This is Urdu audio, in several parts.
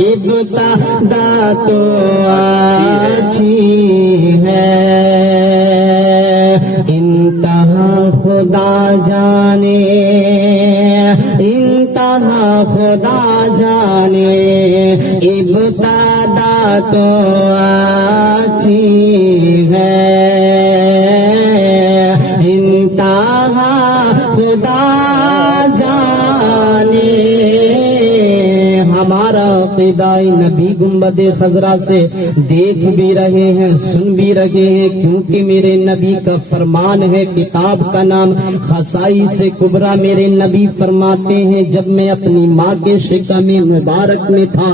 ابتدا تو اچھی ہے، انتہا خدا جانے، انتہا خدا جانے، ابتدا تو اچھی ہے، انتہا خدا جانے۔ ہمارا عقیدۂ نبی گنبد خضرا سے دیکھ بھی رہے ہیں، سن بھی رہے ہیں، کیونکہ میرے نبی کا فرمان ہے، کتاب کا نام خصائص کبریٰ۔ میرے نبی فرماتے ہیں جب میں اپنی ماں کے شکم مبارک میں تھا،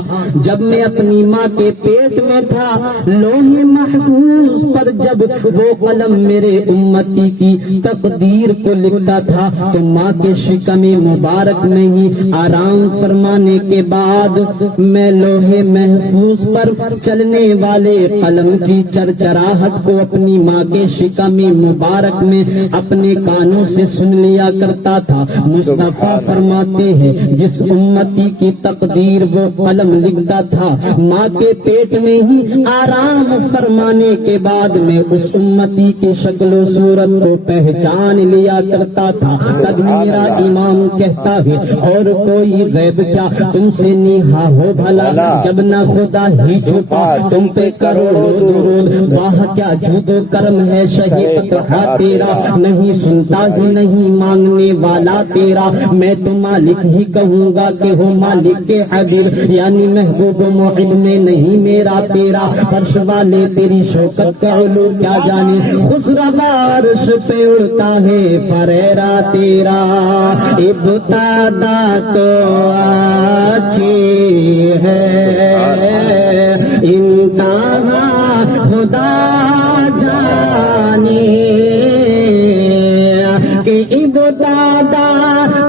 جب میں اپنی ماں کے پیٹ میں تھا، لوح محفوظ پر جب وہ قلم میرے امتی کی تقدیر کو لکھتا تھا تو ماں کے شکم مبارک میں ہی آرام فرمانے کے بعد میں لوح محفوظ پر چلنے والے قلم کی چرچراہٹ کو اپنی ماں کے شکم مبارک میں اپنے کانوں سے سن لیا کرتا تھا۔ مصطفیٰ فرماتے ہیں جس امتی کی تقدیر وہ قلم لکھتا تھا، ماں کے پیٹ میں ہی آرام فرمانے کے بعد میں اس امتی کی شکل و صورت کو پہچان لیا کرتا تھا۔ تب میرا امام کہتا ہے اور کوئی غیب کیا تم سے نیہا ہو بھلا، جب نہ خدا ہی چھپا تم پہ کروڑوں درود، واہ کیا جود و کرم ہے شہی فتحہ تیرا، نہیں سنتا ہی نہیں مانگنے والا تیرا، میں تو مالک ہی کہوں گا کہ ہو مالک کے حبیب، یعنی محبوب محب میں نہیں میرا تیرا، فرش والے تیری شوکت کا علو کیا جانے، خسرو عرش پہ اڑتا ہے فریرا تیرا، ابتدا تو اچھی ہے، انتہا خدا جانے، کہ ابتدا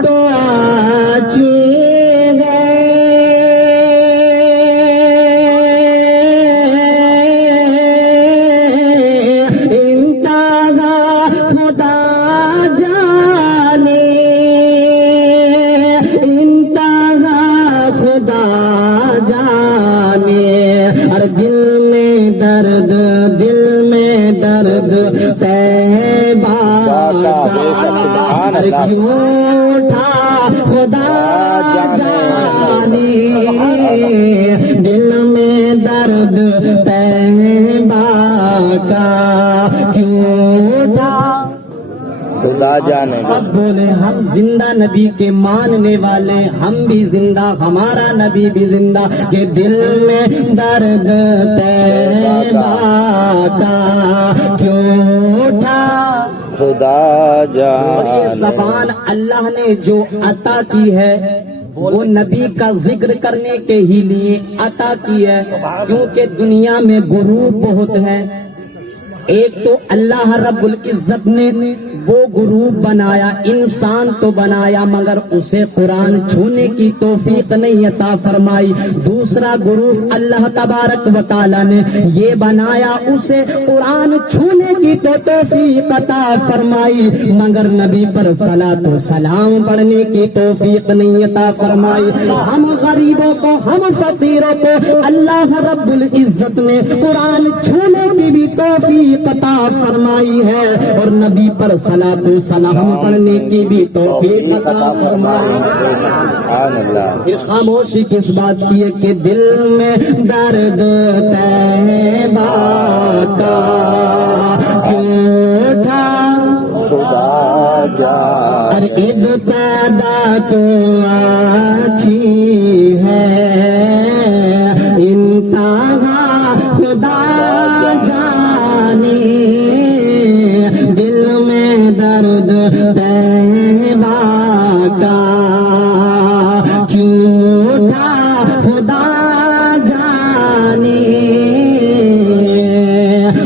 تو اچھی ہے، انتہا خدا جانے، انتہا خدا جانے، اور دل میں درد، دل میں درد تیبہ کیوں اٹھا خدا جانے، دل میں درد تیبہ کا کیوں اٹھا خدا جانے۔ سب بولے ہم زندہ نبی کے ماننے والے، ہم بھی زندہ، ہمارا نبی بھی زندہ، کہ دل میں درد تیبہ کا کیوں اٹھا خدا جانے۔ اور یہ زبان اللہ نے جو عطا کی ہے وہ نبی کا ذکر کرنے کے ہی لیے عطا کی ہے، کیونکہ دنیا میں گروہ بہت ہیں۔ ایک تو اللہ رب العزت نے وہ گروہ بنایا، انسان تو بنایا مگر اسے قرآن چھونے کی توفیق نہیں عطا فرمائی۔ دوسرا گروہ اللہ تبارک و تعالی نے یہ بنایا، اسے قرآن چھونے کی تو توفیق عطا فرمائی مگر نبی پر صلاۃ و سلام پڑھنے کی توفیق نہیں عطا فرمائی۔ ہم غریبوں کو، ہم فقیروں کو اللہ رب العزت نے قرآن چھونے کی بھی توفیق عطا فرمائی ہے اور نبی پر صلاۃ و سلام پڑھنے کی بھی توفیق عطا فرمائی۔ پھر خاموشی کس بات کی ہے کہ دل میں درد تیبہ کا کیوں اٹھا خدا جانے، اور ابتدا تو اچھی ہے، انتہا خدا جانے، دل میں درد تیبہ کا کیوں اٹھا خدا جانے،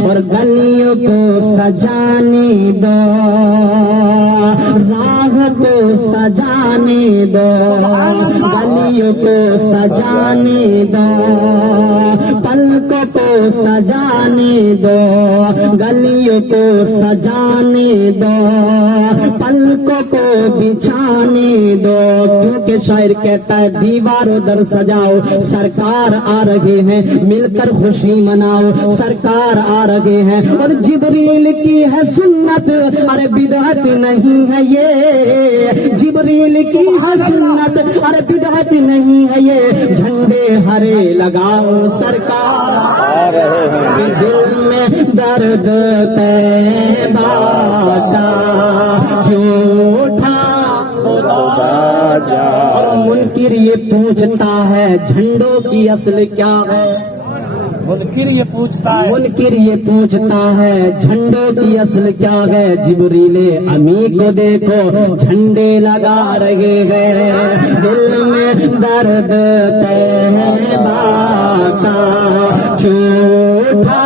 اور گلیوں کو سجانے دو، راہ کو سجانے دو، گلیوں کو سجانے دو، پلکوں کو سجانے دو، گلیوں کو سجانے دو، پلکوں کو بچھانے دو، کیونکہ شاعر کہتا ہے دیواروں در سجاؤ، سرکار آ رہے ہیں، مل کر خوشی مناؤ، سرکار آ رہے ہیں۔ اور جبریل کی ہے سنت، ارے بدعت نہیں ہے یہ، جبریل کی ہے سنت، ارے بدعت نہیں ہے یہ، جھنڈے ہرے لگاؤ سرکار آ رہے ہیں، دل میں درد طیبہ کا کیوں اٹھا خدا اور جان، منکر یہ پوچھتا ہے جھنڈوں کی اصل کیا ہے، منکر یہ پوچھتا ہے منکر یہ پوچھتا ہے جھنڈوں کی اصل کیا ہے، جبریل امی کو دیکھو جھنڈے لگا رہے ہیں، دل میں درد طیبہ کا کیوں اٹھا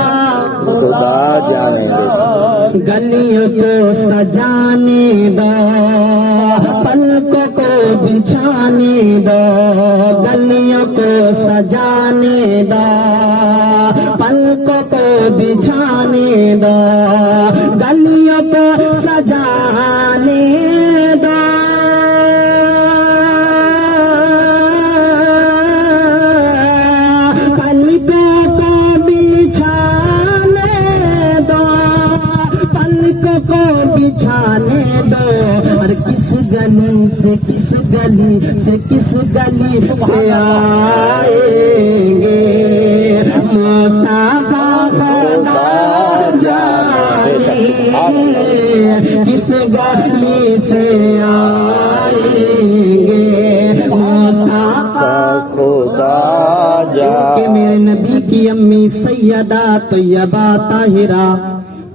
خدا جانے دے، گلیوں کو سجانے دو، پلکوں کو بچھانے دو، گلیوں کو سجانے دو، پلکوں کو بچھانے دو، گلیوں کو سجانے دو، پلکوں کو بچھانے دو، پلکوں کو بچھانے دو، اور کس گلی سے کس گلی سے کس گلی سے آئیں گے مصطفیٰ خدا جانے، کس گلی سے آئیں گے مصطفیٰ خدا کہ جان، میرے نبی کی امی سیدہ طیبہ طاہرہ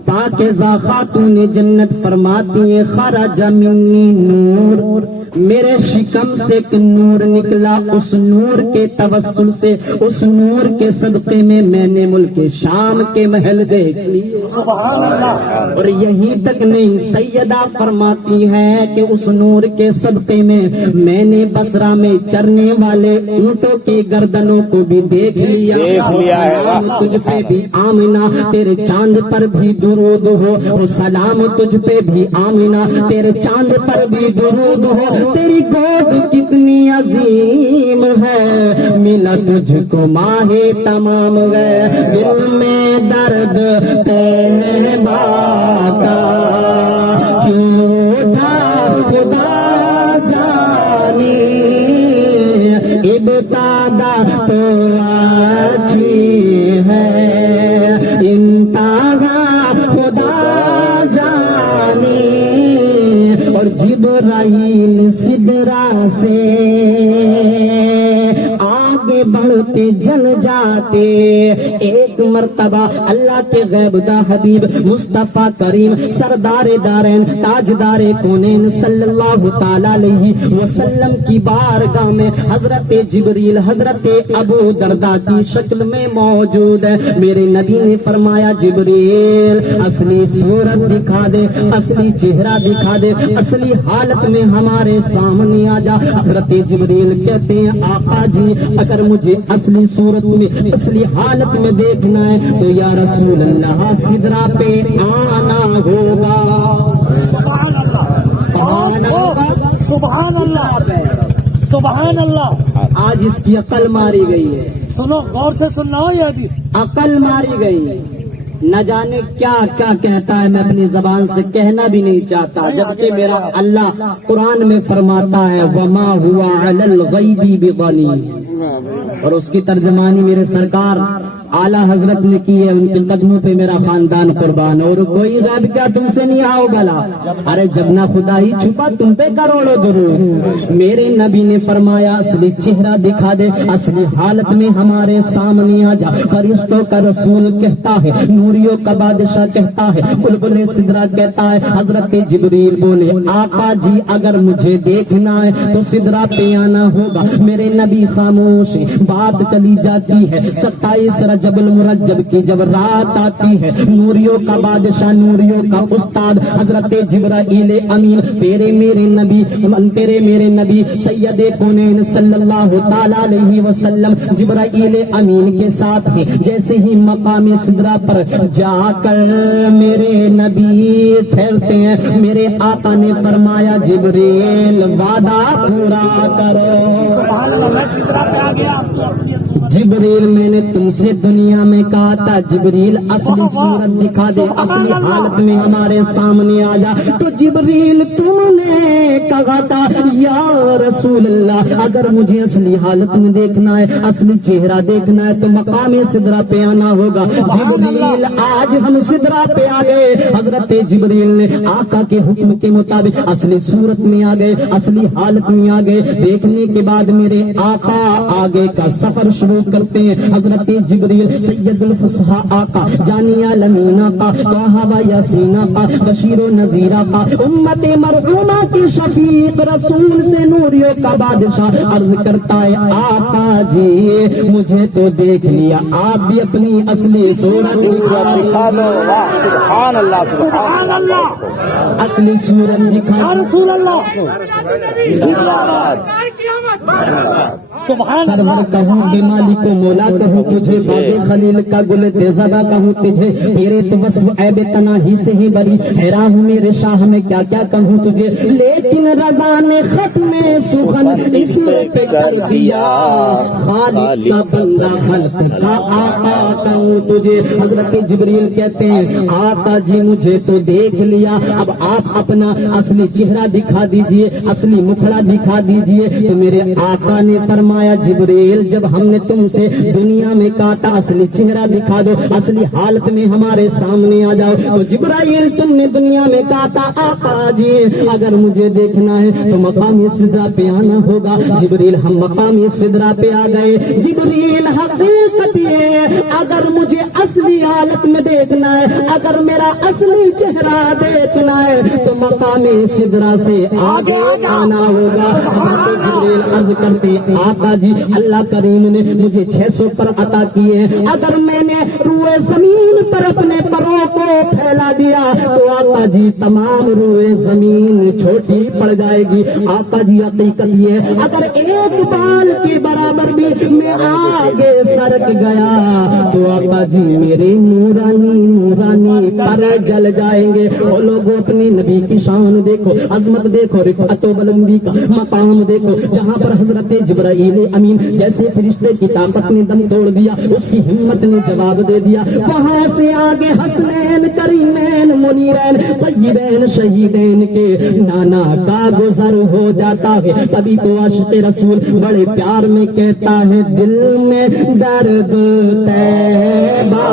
پاکیزہ خاتون جنت فرماتی ہیں خرج منی نور، میرے شکم سے ایک نور نکلا، اس نور کے توسل سے، اس نور کے صدقے میں میں نے ملک شام کے محل دیکھ لیے، سبحان اللہ، اور یہیں تک نہیں، سیدہ فرماتی ہے کہ اس نور کے صدقے میں میں نے بصرہ میں چرنے والے اونٹوں کی گردنوں کو بھی دیکھ لیا، دیکھ لیا ہے، سلام تجھ پہ بھی آمنہ، تیرے چاند پر بھی درود ہو، اور سلام تجھ پہ بھی آمنہ، تیرے چاند پر بھی درود ہو، تیری گود کتنی عظیم ہے، ملا تجھ کو ماہ تمام ہے، دل میں درد طیبہ کا کیوں اٹھا خدا جانے، ابتدا تو اچھی ہے، انتہا خدا جانے، اور جبرائیل سدرا سے آگے بڑھتے جل جاتے، ایک مرتبہ اللہ کے غیب دا حبیب مصطفیٰ کریم سردار دارین تاجدار کونین صلی اللہ تعالی علیہ وسلم کی بارگاہ میں حضرت جبریل حضرت ابو درداء کی شکل میں موجود ہے۔ میرے نبی نے فرمایا جبریل اصلی صورت دکھا دے، اصلی چہرہ دکھا دے، اصلی حالت میں ہمارے سامنے آ جا۔ حضرت جبریل کہتے ہیں آقا جی اگر مجھے اصلی صورت میں اصلی حالت میں دیکھنا ہے تو یا رسول اللہ سدرا پہ آنا ہوگا، سبحان اللہ، آنا ہوگا سبحان اللہ، سبحان اللہ۔ آج اس کی عقل ماری گئی ہے، سنو غور سے سننا ہو یہ حدیث، عقل ماری گئی ہے، نہ جانے کیا کیا کہتا ہے، میں اپنی زبان سے کہنا بھی نہیں چاہتا، جبکہ میرا اللہ قرآن میں فرماتا ہے وما ہوا علی الغیب بضنین، اور اس کی ترجمانی میرے سرکار اعلیٰ حضرت نے کی ہے، ان کے قدموں پہ میرا خاندان قربان، اور کوئی غیب کیا تم سے نہیں آؤ گلا، ارے جب نہ خدا ہی چھپا تم پہ کروڑوں درود۔ میرے نبی نے فرمایا اصلی چہرہ دکھا دے، اصلی حالت میں ہمارے سامنے آ جا۔ فرشتوں کا رسول کہتا ہے، نوریوں کا بادشاہ کہتا ہے، بلبل سدرا کہتا ہے، حضرت جبریل بولے آقا جی اگر مجھے دیکھنا ہے تو سدرا پہ آنا ہوگا۔ میرے نبی خاموش، بات چلی جاتی ہے 27 رجب المرجب کی جب رات آتی ہے، نوریوں کا بادشاہ، نوریوں کا استاد حضرت جبرائیل امین تیرے میرے نبی سید کونین صلی اللہ تعالی علیہ وسلم جبرائیل امین کے ساتھ ہیں۔ جیسے ہی مقام سدرا پر جا کر میرے نبی ٹھہرتے ہیں، میرے آقا نے فرمایا جبریل وعدہ پورا کرو۔ سبحان اللہ، میں سدرا پہ آ گیا۔ جبریل میں نے تم سے دنیا میں کہا تھا جبریل اصلی صورت دکھا دے، اصلی حالت میں ہمارے سامنے آ جا، تو جبریل تم نے کہا تھا یا رسول اللہ اگر مجھے اصلی حالت میں دیکھنا ہے، اصلی چہرہ دیکھنا ہے تو مقام سدرا پہ آنا ہوگا۔ جبریل آج ہم سدرا پہ آ گئے، حضرت جبریل نے آقا کے حکم کے مطابق اصلی صورت میں آ گئے، اصلی حالت میں آ گئے۔ دیکھنے کے بعد میرے آقا آگے کا سفر شروع کرتے ہیں۔ حضرت جبریل سید الفصحاء آقا، جانی عالمین آقا، طٰہٰ و یاسین آقا، بشیر و نذیر آقا، امت مرحومہ کی شفیق، رسول سے نوریوں کا بادشاہ عرض کرتا ہے آقا جی مجھے تو دیکھ لیا، آپ بھی اپنی اصلی صورت دکھا دو۔ سبحان اللہ، سبحان اللہ، اصلی صورت دکھا یا دو۔ رسول اللہ، زندہ باد۔ سبحان سرور اللہ، کہوں بے مالک و مولا کہوں تجھے، باد خلیل کا گل تیزدہ کہوں تجھے، تیرے تو وصف عیب تناہی سے ہی بری، حیران ہوں میرے شاہ میں کیا کیا کہوں تجھے، لیکن رضا نے ختم سخن اس پہ کر دیا، خالق کا بندہ خلق کا آقا کہوں تجھے۔ حضرت جبریل کہتے ہیں آقا جی مجھے تو دیکھ لیا، اب آپ اپنا اصلی چہرہ دکھا دیجئے، اصلی مکھڑا دکھا دیجئے۔ تو میرے آقا نے فرمایا جبریل جب ہم نے تم سے دنیا میں کاٹا اصلی چہرہ دکھا دو، اصلی حالت میں ہمارے سامنے آ جاؤ۔ تو جبرائیل تم نے دنیا میں کاٹا آقا جی اگر مجھے دیکھنا ہے تو مقام سدرا پہ آنا ہوگا۔ جبریل ہم مقام سدرا پہ آ گئے۔ جبریل حقیقت یہ اگر مجھے اصلی حالت میں دیکھنا ہے، اگر میرا اصلی چہرہ دیکھنا ہے تو مقام سدرا سے آگے آنا ہوگا۔ حضرت جبریل عرض کرتے آقا جی اللہ کریم نے مجھے 600 پر عطا کیے ہیں، اگر میں نے روئے زمین پر اپنے پروں کو پھیلا دیا تو آقا جی تمام روئے زمین چھوٹی پڑ جائے گی۔ آقا جی حقیقت یہ ہے اگر ایک بال کے برابر بھی میں آگے سرک گیا تو آقا جی میرے نورانی پر جل جائیں گے۔ وہ لوگوں اپنے نبی کی شان دیکھو، عظمت دیکھو، رفعت و بلندی کا مقام دیکھو، جہاں پر حضرت جبرائیل امین جیسے فرشتے کی طاقت نے دم توڑ دیا، اس کی ہمت نے جواب دے دیا، وہاں سے آگے حسنین کریمین منیرین طیبین شہیدین کے نانا کا گزر ہو جاتا ہے۔ تبھی تو عاشق رسول بڑے پیار میں کہتا ہے دل میں درد طیبہ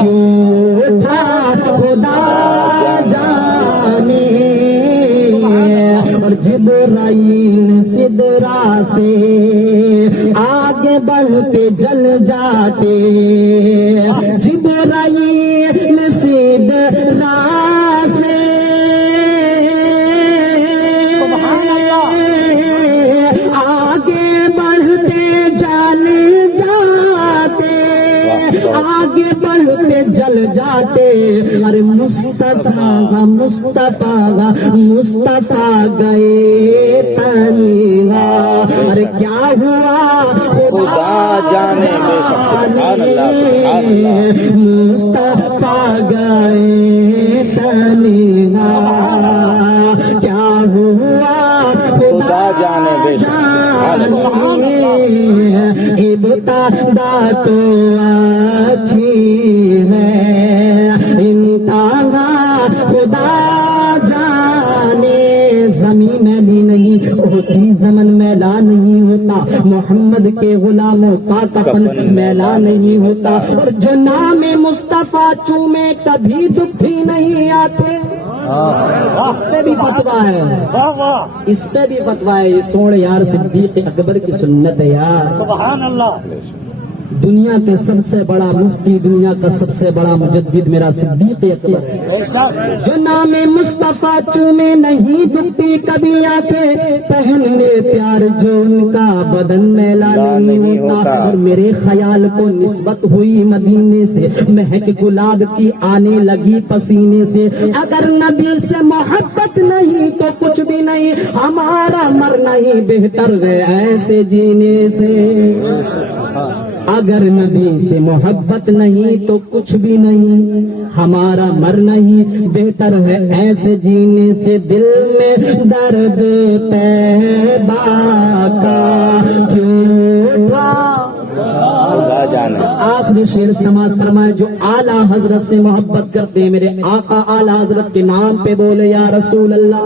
کیوں اٹھا خدا جانے، اور جبرائیل سدرا سے آگے بڑھ کے جل جاتے، جبرائیل سدرا سے آگے بڑھتے جل جاتے، آگے بڑھتے جل جاتے۔ ارے مصطفیٰ مصطفیٰ گئے تنہا، ارے کیا ہوا خدا جانے بے شک۔ سبحان اللہ، سبحان اللہ۔ مصطفیٰ گئے تنہا، کیا ہوا خدا جانے بے شک۔ ابتدا تو اچھی ہے، انتہا خدا جانے۔ زمین میلی نہیں ہوتی، زمن میلا نہیں ہوتا، محمد کے غلاموں کا کفن میلا نہیں ہوتا، اور جو نام مصطفیٰ چومے کبھی دکھ ہی نہیں آتے۔ اس پہ بھی فتویٰ ہے، واہ واہ، اس پہ بھی فتویٰ ہے، یہ سوڑ یار صدیق اکبر کی سنت ہے یار۔ سبحان اللہ۔ دنیا کے سب سے بڑا مفتی، دنیا کا سب سے بڑا مجدد میرا صدیق اکبر ہے، بے شک جو نام مصطفیٰ چومے نہیں دکھتی کبھی آنکھیں، پہننے پیار جو ان کا بدن میلا نہیں ہوتا، اور میرے خیال کو نسبت ہوئی مدینے سے، مہک گلاب کی آنے لگی پسینے سے، اگر نبی سے محبت نہیں تو کچھ بھی نہیں، ہمارا مرنا ہی بہتر ہے ایسے جینے سے، اگر نبی سے محبت نہیں تو کچھ بھی نہیں، ہمارا مرنا ہی بہتر ہے ایسے جینے سے، دل میں درد طیبہ کا کیوں تھا۔ خدا جانے آخری شعر سماعت فرمائے، جو اعلیٰ حضرت سے محبت کرتے ہیں میرے آقا اعلیٰ حضرت کے نام پہ بولے یا رسول اللہ۔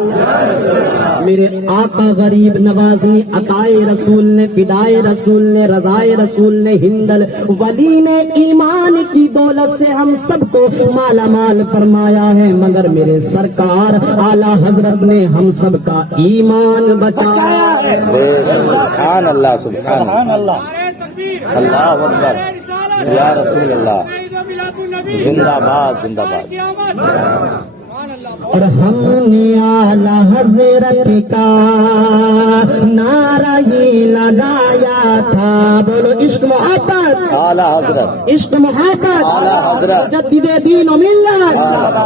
میرے آقا غریب نوازنی عطائے رسول نے، فدائے رسول نے، رضائے رسول نے، ہندل ولی نے ایمان کی دولت سے ہم سب کو مالا مال فرمایا ہے، مگر میرے سرکار اعلیٰ حضرت نے ہم سب کا ایمان بچایا ہے۔ سبحان اللہ سبحان اللہ اللہ اکبر یا رسول اللہ، زندہ باد زندہ باد۔ اور ہم نے اعلیٰ حضرت کا نعرہ ہی لگایا تھا، بولو عشق محبت، اعلیٰ حضرت عشق محبت، اعلیٰ حضرت مجدد دین و ملت،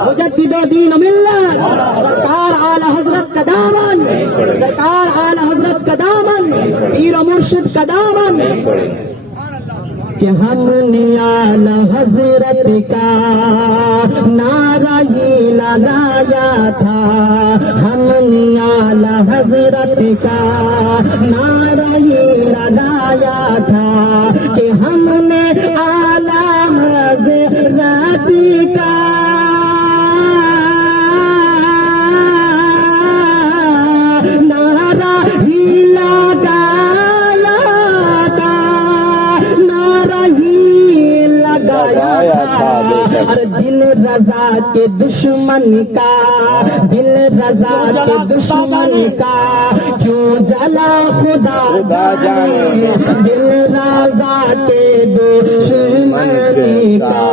مجدد دین و ملت، سرکار اعلیٰ حضرت کا دامن، سرکار اعلیٰ حضرت کا دامن، پیر و مرشد کا دامن، کہ ہم نے اعلیٰ حضرت کا نعرہ ہی لگایا تھا، ہم نے اعلیٰ حضرت کا نعرہ ہی لگایا تھا، کہ ہم نے اعلیٰ حضرت کا نعرہ ہی لگایا تھا، نعرہ ہی لگایا تھا، اور دل رضا کے دشمن کا، دل رضا کے دشمن کا کیوں جلا خدا جانے، دل رضا کے دشمن کا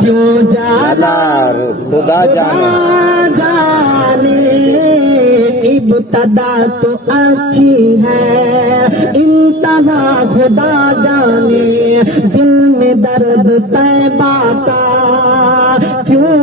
کیوں جلا خدا جانے، ابتدا تو اچھی ہے انتہا خدا جانے، دل میں درد طیبہ کا کیوں